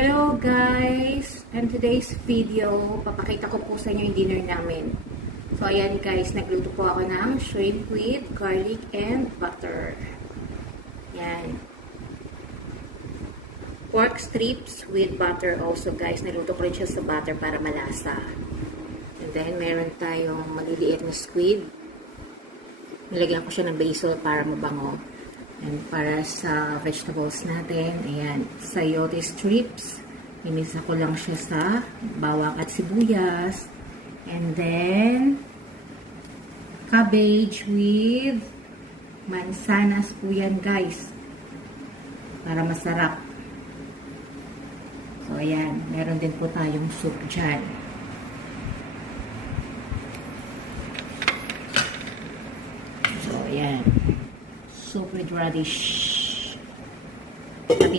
Hello guys! And today's video, papakita ko po sa inyo yung dinner namin. So ayan guys, nagluto po ako ng shrimp with garlic and butter. Yan. Pork strips with butter also guys. Naluto ko rin siya sa butter para malasa. And then meron tayong maliliit na squid. Nilagyan ko siya ng basil para mabango. And para sa vegetables natin, ayan, sayote strips. Inisa ko lang siya sa bawang at sibuyas. And then, cabbage with mansanas po yan, guys. Para masarap. So, ayan, meron din po tayong soup dyan. So, ayan. Soup with radish.